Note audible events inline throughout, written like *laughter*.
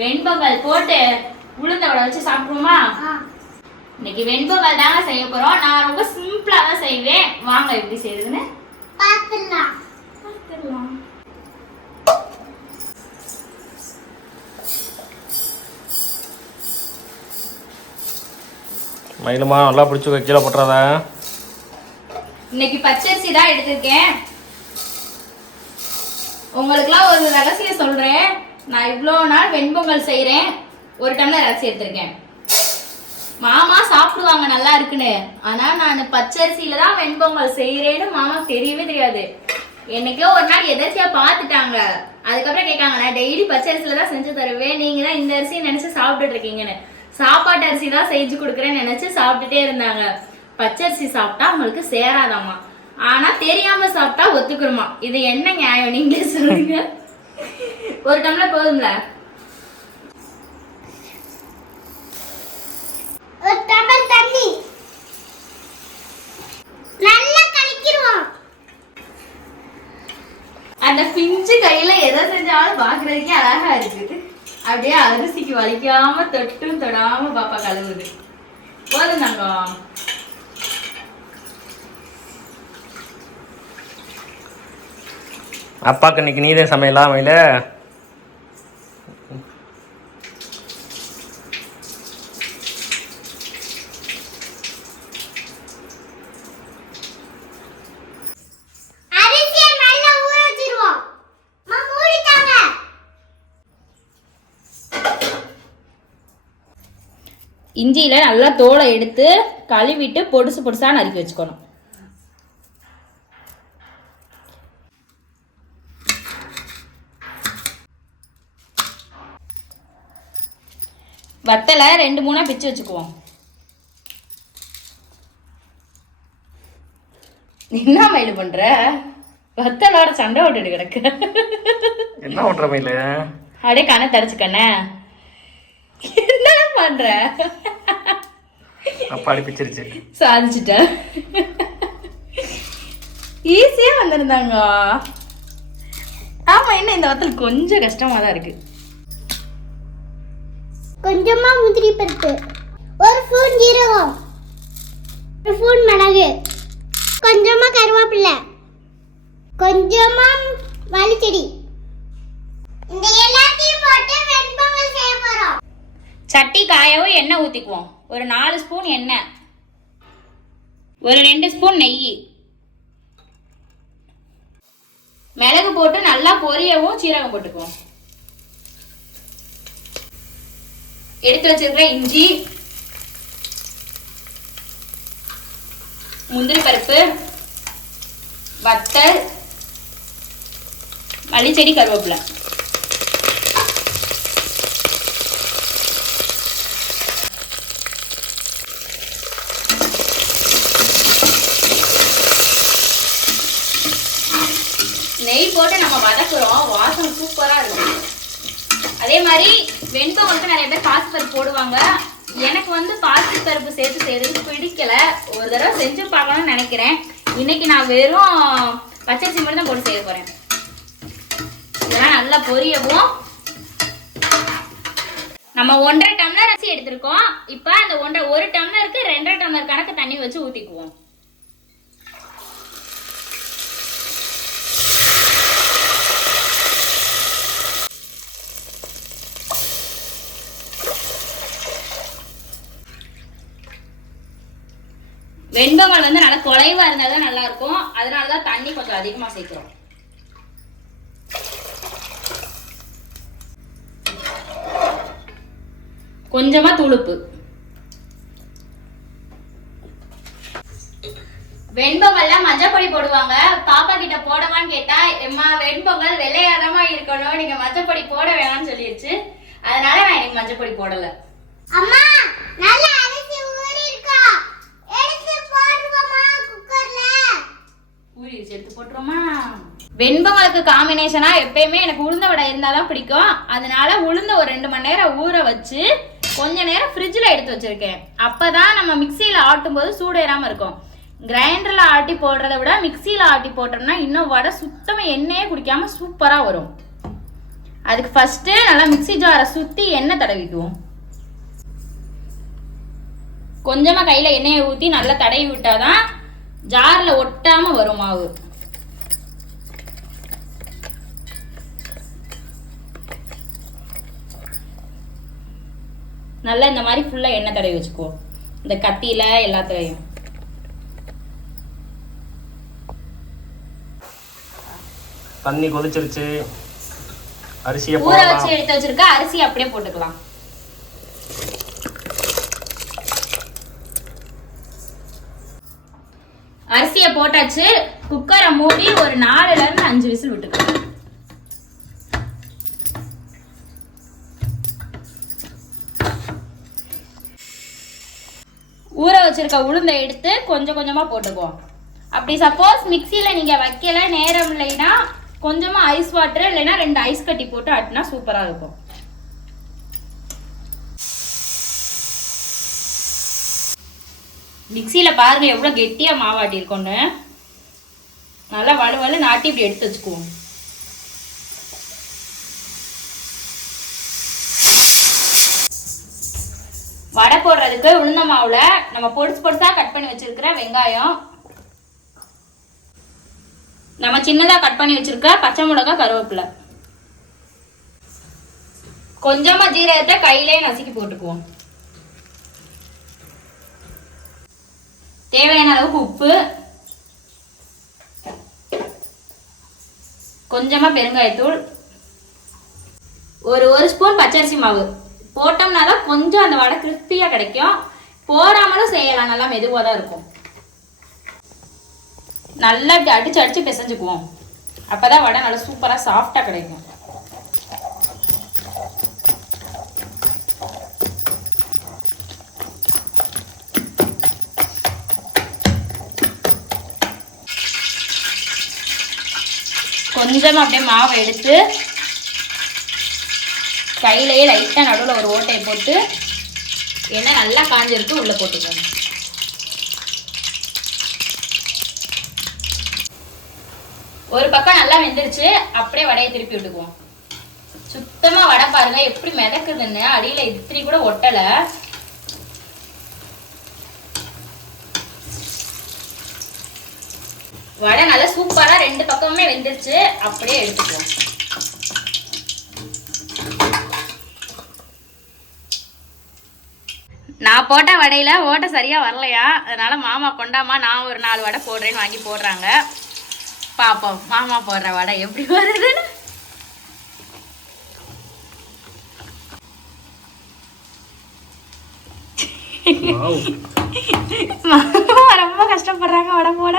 வெண்பொங்கல் போட்டு உளுந்த வடை வச்சு சாப்பிடுவோமா? இன்னைக்கு வெண்பொங்கல் தாங்க செய்ய போறோம். நான் ரொம்ப சிம்பிளா தான் செய்வேன். வாங்க எப்படி செய்யுதுன்னு பார்த்துடலாம். பார்த்துடலாம். மயிலுமா நல்லா பிடிச்சி கீழே போட்டுறாத. இன்னைக்கு பச்சரிசி தான் எடுத்திருக்கேன். உங்களுக்குலாம் ஒரு ரகசியம் சொல்றேன். நான் இவ்வளோ நாள் வெண்பொங்கல் செய்கிறேன் ஒரு டம்ளர் அரிசி எடுத்திருக்கேன். மாமா சாப்பிடுவாங்க நல்லா இருக்குன்னு. ஆனால் நான் பச்சரிசியில தான் வெண்பொங்கல் செய்கிறேன்னு மாமா தெரியவே தெரியாது. என்னைக்கோ ஒரு நாள் எதர்ச்சியாக பார்த்துட்டாங்க. அதுக்கப்புறம் கேட்காங்க நான் டெய்லி பச்சரிசியில தான் செஞ்சு தருவேன். நீங்கள் தான் இந்த அரிசியை நினச்சி சாப்பிட்டுட்டு இருக்கீங்கன்னு. சாப்பாட்டு அரிசி தான் செஞ்சு கொடுக்குறேன்னு நினச்சி சாப்பிட்டுட்டே இருந்தாங்க. பச்சரிசி சாப்பிட்டா அவங்களுக்கு சேராதாமா ஆனா தெரியாம சாப்பிட்டா ஒத்துக்குருமா இது என்ன நியாயம்? நீங்களே சொல்லுங்க. ஒரு டம்ளர் போதும்ல? ஒரு டம்ளர் தண்ணி. நல்லா கலக்கிடுவோம் அந்த பிஞ்சு கையில எதை செஞ்சாலும் பாக்குறதுக்கே அழகா இருக்குது அப்படியே அரிசிக்கு வலிக்காம தொட்டும் தொடாம பாப்பா கழுவுது. போதும் தங்கம். அப்பாவுக்கு இன்னைக்கு நீதே சமையலா மயில அரிசியை நல்லா ஊற வச்சிருவோம் அம்மா மூடிட்டாங்க இஞ்சியில நல்லா தோலை எடுத்து கழுவிட்டு பொடுசு பொடுசா நறுக்கி வச்சுக்கணும். வத்தலை ரெண்டு மூணா பிச்சு வச்சுக்குவோம். என்ன மயில் பண்ற? வத்தலோட சண்டை விட்டுட்டு கிடக்கு. என்ன பண்ற மயிலு? அப்படியே கண்ணை தடைச்சுக்கண்ணே பண்ற? அப்பா அடிப்பிச்சிருச்சு. சாதிச்சுட்ட ஈஸியா வந்திருந்தாங்க. ஆமா என்ன இந்த வத்தல் கொஞ்சம் கஷ்டமா தான் இருக்கு. கொஞ்சமா முந்திரி பருப்பு ஒரு ஸ்பூன் ஜீரகம் ஒரு ஸ்பூன் மிளகு கொஞ்சமா கருவேப்பிலை கொஞ்சமா வலிச்செடி இந்த எல்லாத்தையும் போட்டு வெண்பொங்கல் செய்ய போறோம். சட்டி காயவும் எண்ணெய் ஊற்றிக்குவோம் ஒரு நாலு ஸ்பூன் எண்ணெய். ஒரு ரெண்டு ஸ்பூன் நெய். மிளகு போட்டு நல்லா பொரியவும் சீரகம் போட்டுக்குவோம். எடுத்து வச்சிருக்கிற இஞ்சி முந்திரி பருப்பு வத்தல் மல்லிச்செடி கருவேப்பிலை நெய் போட்டு நம்ம வதக்குறோம். வாசம் சூப்பரா இருக்கும் அதே மாதிரி வெண்பவங்களுக்கு நிறைய பேர் பாசிப்பருப்பு போடுவாங்க. எனக்கு வந்து பாசிப்பருப்பு சேர்த்து செய்யறது பிடிக்கல. ஒரு தடவை செஞ்சு பார்க்கணும்னு நினைக்கிறேன். இன்னைக்கு நான் வெறும் பச்சரிசி மட்டும் தான் போட்டு செய்ய போறேன். இதெல்லாம் நல்லா பொரியவும். நம்ம ஒன்றரை டம்ளர் அரிசி எடுத்திருக்கோம். இப்போ அந்த ஒன்றரை ஒரு டம்ளருக்கு ரெண்டரை டம்ளர் கணக்கு தண்ணி வச்சு ஊற்றிக்குவோம் வெண்பொங்கல் வந்து நல்லா குலைவா இருந்தால் தான் நல்லா இருக்கும் அதனால தான் தண்ணி கொஞ்சம் அதிகமாக சேர்க்கிறோம். கொஞ்சமா துளுப்பு. வெண்பொங்கல்ல மஞ்சள் பொடி போடுவாங்க. பாப்பா கிட்ட போடவான்னு கேட்டா எம்மா வெண்பொங்கல் வெள்ளையாதமா இருக்கணும். நீங்க மஞ்சள் பொடி போட வேணாம்னு சொல்லிருச்சு. அதனால நான் எனக்கு மஞ்சள் பொடி போடல. அம்மா நல்ல அரிசி ஊறி இருக்கா எடுத்து போடுவோமா குக்கர்ல ஊறிடுச்சு எடுத்து போட்டுருமா வெண்பொங்கலுக்கு காம்பினேஷனா எப்பயுமே எனக்கு உளுந்த வடை இருந்தாதான் பிடிக்கும். அதனால உளுந்த ஒரு ரெண்டு மணி நேரம் ஊற வச்சு கொஞ்ச நேரம் ஃப்ரிட்ஜில் எடுத்து வச்சிருக்கேன். அப்பதான் நம்ம மிக்சியில் ஆட்டும் போது சூடேறாம இருக்கும். கிரைண்டர்ல ஆட்டி போடுறத விட மிக்சியில் ஆட்டி போட்டோம்னா இன்னும் வடை சுத்தமாக எண்ணெயே குடிக்காம சூப்பரா வரும். அதுக்கு ஃபர்ஸ்ட் நல்லா மிக்ஸி ஜாரை சுத்தி எண்ணெய் தடவிக்குவோம். கொஞ்சமா கையில எண்ணெயை ஊத்தி நல்லா தடவி விட்டாதான் ஜாரில் ஒட்டாம வரும் மாவு. நல்லா இந்த மாதிரி ஃபுல்லா எண்ணெய் தடவி வச்சுக்கோ. இந்த கத்தியில எல்லாத்துலயும் தண்ணி கொதிச்சிருச்சு. அரிசியை ஊற வச்சு எடுத்து வச்சிருக்க அரிசி அப்படியே போட்டுக்கலாம். அரிசியை போட்டாச்சு. குக்கரை மூடி ஒரு நாலுல இருந்து அஞ்சு விசில் விட்டுக்கலாம் வச்சிருக்க உளுந்தை எடுத்து கொஞ்சம் கொஞ்சமா போட்டுக்குவோம். அப்படி சப்போஸ் மிக்சியில நீங்க வைக்கல நேரம் இல்லைன்னா கொஞ்சமா ஐஸ் வாட்டர் இல்லைன்னா ரெண்டு ஐஸ் கட்டி போட்டு ஆட்டினா சூப்பரா இருக்கும். மிக்சியில பாருங்க எவ்வளவு கெட்டியா மாவாட்டி இருக்கோன்னு. நல்லா வலுவலு நாட்டி இப்படி எடுத்து வச்சுக்குவோம். வடை போடுறதுக்கு உளுந்த மாவுல நம்ம பொடிசு பொடிசா கட் பண்ணி வச்சிருக்கிற வெங்காயம். நம்ம சின்னதா கட் பண்ணி வச்சிருக்க பச்சை மிளகாய் கருவேப்பிலை. கொஞ்சமா ஜீரகத்தை கையிலே நசுக்கி போட்டுக்குவோம். தேவையான அளவுக்கு உப்பு. கொஞ்சமா பெருங்காயத்தூள். ஒரு ஒரு ஸ்பூன் பச்சரிசி மாவு. போட்டோம்னா தான் கொஞ்சம் அந்த வடை கிறிஸ்பியாக கிடைக்கும். போடாமலும் செய்யலாம். நல்லா மெதுவாக தான் இருக்கும். நல்லா இப்படி அடிச்சு அடிச்சு பிசைஞ்சுக்குவோம். அப்பதான் வடை நல்லா சூப்பரா சாஃப்டா கிடைக்கும். கொஞ்சமாக அப்படியே மாவை எடுத்து கையிலேயே லைட்டாக நடுவில் ஒரு ஓட்டையை போட்டு எண்ணெய் நல்லா காஞ்சிருக்கு உள்ளே போட்டுக்கோங்க. ஒரு பக்கம் நல்லா வெந்துருச்சு அப்படியே வடையை திருப்பி விட்டுக்குவோம். சுத்தமாக வடை பாருங்க எப்படி மிதக்குதுன்னு. அடியில் இத்திரி கூட ஒட்டலை. வடை நல்லா சூப்பராக ரெண்டு பக்கமுமே வெந்துருச்சு அப்படியே எடுத்துக்குவோம். நான் போட்ட வடையில ஓட்டை சரியா வரலையா? அதனால மாமா கொண்டாமா நான் ஒரு நாலு வடை போடுறேன்னு வாங்கி போடுறாங்க. பாப்போம் மாமா போடுற வடை எப்படி வருதுன்னு. ரொம்ப கஷ்டப்படுறாங்க வடை போட.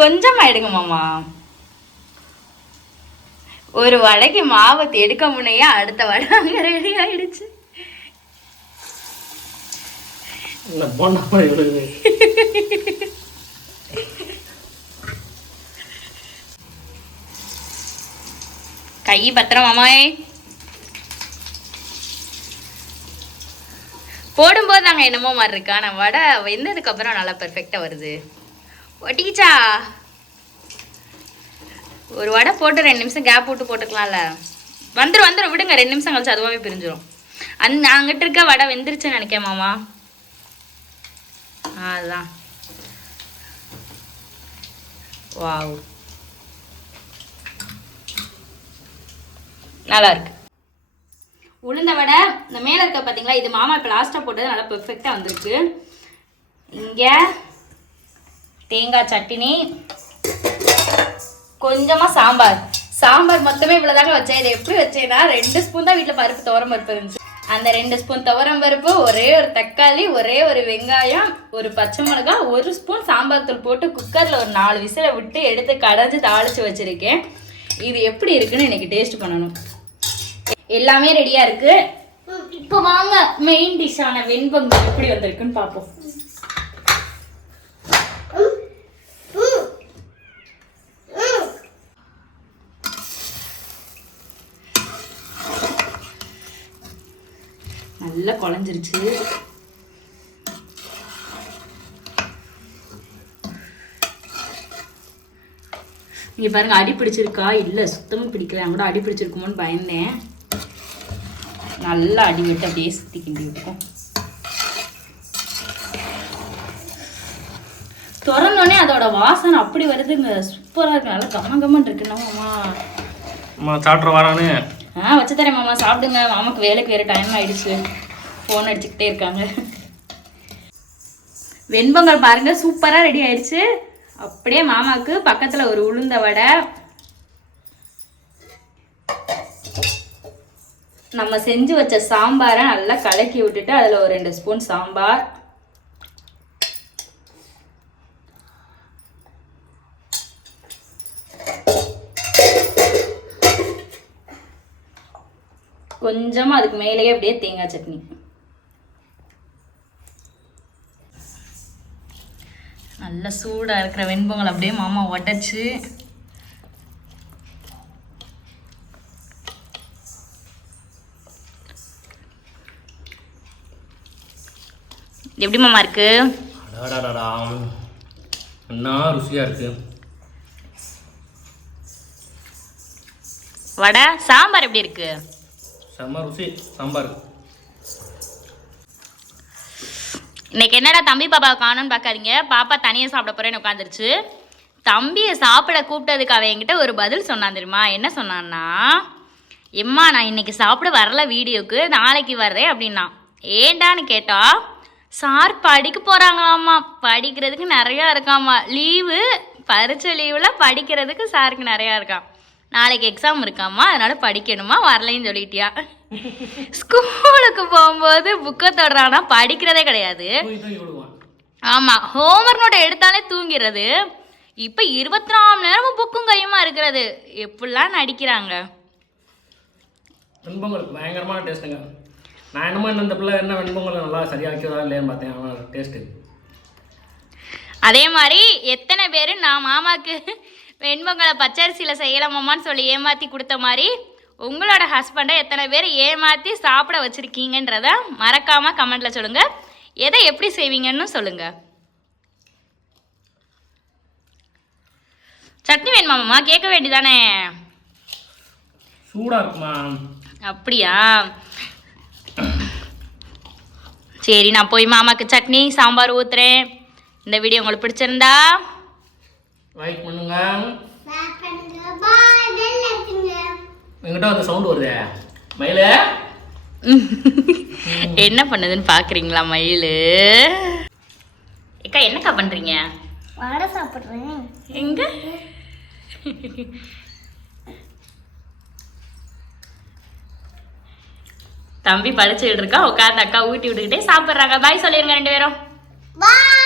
கொஞ்சமா எடுங்க மாமா. ஒரு வடைக்கு மாவை எடுக்க முன்னையே அடுத்த வடை அங்க ரெடி ஆயிடுச்சு. இல்லை போண்டா மாதிரி விழுகுது. கை பத்திரம் மாமாய். போடும்போது நாங்கள் என்னமோ மாதிரி இருக்கா. நான் வடை வெந்ததுக்கப்புறம் நல்லா பெர்ஃபெக்டாக வருது. ஒட்டிக்கிச்சா ஒரு வடை போட்டு ரெண்டு நிமிஷம் கேப் விட்டு போட்டுக்கலாம்ல. வந்துடும் வந்துடும் விடுங்க ரெண்டு நிமிஷம் கழிச்சு அதுவாகவே பிரிஞ்சிடும் அந் அங்கிட்டு இருக்க வடை வெந்துருச்சுன்னு நினைக்கேன் மாமா. அதுதான் வாவ் நல்லா இருக்கு உளுந்த வடை இந்த மேலே இருக்க பார்த்தீங்களா இது மாமா இப்போ லாஸ்ட்டாக போட்டது நல்லா பெர்ஃபெக்டாக வந்திருக்கு. இங்கே தேங்காய் சட்னி கொஞ்சமாக சாம்பார். சாம்பார் மொத்தமே இவ்வளோதாங்க வச்சேன். இதை எப்படி வச்சேன்னா ரெண்டு ஸ்பூன் தான் வீட்டில் பருப்பு துவரம் பருப்பு இருந்துச்சு. அந்த ரெண்டு ஸ்பூன் துவரம் பருப்பு ஒரே ஒரு தக்காளி ஒரே ஒரு வெங்காயம் ஒரு பச்சை மிளகாய் ஒரு ஸ்பூன் சாம்பார் தூள் போட்டு குக்கரில் ஒரு நாலு விசிலை விட்டு எடுத்து கடைஞ்சி தாளித்து வச்சுருக்கேன். இது எப்படி இருக்குன்னு எனக்கு டேஸ்ட் பண்ணணும். எல்லாமே ரெடியாக இருக்குது இப்போ வாங்க மெயின் டிஷ்ஷான வெண்பொங்கல் எப்படி வந்திருக்குன்னு பார்ப்போம் நல்லா குழஞ்சிருச்சு. இங்க பாருங்க அடி பிடிச்சிருக்கா? இல்ல சுத்தமும் பிடிக்கல. நான் கூட அடி பிடிச்சிருக்குமோன்னு பயந்தேன். நல்லா அடி விட்டு அப்படியே சுத்தி கிண்டி இருக்கும் திறந்தோடனே அதோட வாசனை அப்படி வருதுங்க. சூப்பரா இருக்கு. நல்லா கம்ம கம்மன் இருக்கு அம்மா. சாப்பிட்ற வரானு ஆ வச்சு தரேன் மாமா சாப்பிடுங்க. மாமாக்கு வேலைக்கு வேற டைம் ஆகிடுச்சு ஃபோன் அடிச்சுக்கிட்டே இருக்காங்க. வெண்பொங்கல் பாருங்க சூப்பராக ரெடி ஆயிடுச்சு. அப்படியே மாமாவுக்கு பக்கத்தில் ஒரு உளுந்த வடை. நம்ம செஞ்சு வச்ச சாம்பாரை நல்லா கலக்கி விட்டுட்டு அதில் ஒரு ரெண்டு ஸ்பூன் சாம்பார். கொஞ்சமா அதுக்கு மேலேயே அப்படியே தேங்காய் சட்னி. நல்ல சூடா இருக்கிற வெண்பொங்கல் அப்படியே மாமா உடைச்சு. எப்படி மாமா இருக்கு? என்ன ருசியாக இருக்கு. வடை சாம்பார் எப்படி இருக்கு? செம்ம ருசி சாம்பார். இன்னைக்கு என்னடா தம்பி பாப்பா காணும்னு பார்க்காதீங்க பாப்பா தனியாக சாப்பிட போகிறேன்னு உட்காந்துருச்சு தம்பியை சாப்பிட கூப்பிட்டதுக்கு அவன் என்கிட்ட ஒரு பதில் சொன்னான் தெரியுமா? என்ன சொன்னான்னா எம்மா நான் இன்னைக்கு சாப்பிட வரல வீடியோக்கு நாளைக்கு வர்றேன் அப்படின்னா. ஏண்டான்னு கேட்டால் சார் படிக்க போகிறாங்களாம்மா படிக்கிறதுக்கு நிறையா இருக்காம்மா. லீவு பரிச்ச லீவில் படிக்கிறதுக்கு சாருக்கு நிறையா இருக்கான் நாளைக்கு எக்ஸாம் இருக்காம்மா அதனால படிக்கணுமா? வரலைன்னு சொல்லிட்டியா. ஸ்கூலுக்கு போகும்போது புக்கை தொடுறான்னா படிக்கிறதே கிடையாது. தூங்கி தூங்கி விடுவான். ஆமா ஹோம்ஒர்க் நோட்டை எடுத்தாலே தூங்கிடுறது இப்போ இருபத்தி நாலு மணி நேரமும் புக்கும் கையுமா இருக்கிறது? எப்படிலாம் நடிக்கிறாங்க? பயங்கரமான டேஸ்ட்டுங்க நான் என்னமோ என்ன இந்த பிள்ளை என்ன வெண்பொங்கல் நல்லா சரியாக வைக்கிறதா இல்லையான்னு பார்த்தேன். டேஸ்ட்டு அதே மாதிரி எத்தனை பேர் நான் மாமாக்கு வெண்பொங்கலை பச்சரிசியில் செய்யலாமான்னு சொல்லி ஏமாற்றி கொடுத்த மாதிரி உங்களோட ஹஸ்பண்டை எத்தனை பேர் ஏமாற்றி சாப்பிட வச்சுருக்கீங்கன்றத மறக்காமல் கமெண்ட்டில் சொல்லுங்கள் எதை எப்படி செய்வீங்கன்னு சொல்லுங்கள் சட்னி வேணுமா மாமா? கேட்க வேண்டியதானே? சூடாக இருக்குமா? அப்படியா? சரி நான் போய் மாமாக்கு சட்னி சாம்பார் ஊத்துறேன். இந்த வீடியோ உங்களுக்கு பிடிச்சிருந்தா லைக் பண்ணுங்க எங்கிட்ட வந்து சவுண்ட் வருதே? மயிலே? *laughs* என்ன பண்ணுதுன்னு பாக்குறீங்களா மயில்? ஏக்கா என்னக்கா பண்றீங்க? வடை சாப்பிடுறேன். எங்க? தம்பி படிச்சுக்கிட்டு இருக்கா உட்காந்து அக்கா ஊட்டி விட்டுக்கிட்டே சாப்பிட்றாங்க. பாய் சொல்லிருங்க ரெண்டு பேரும். பாய்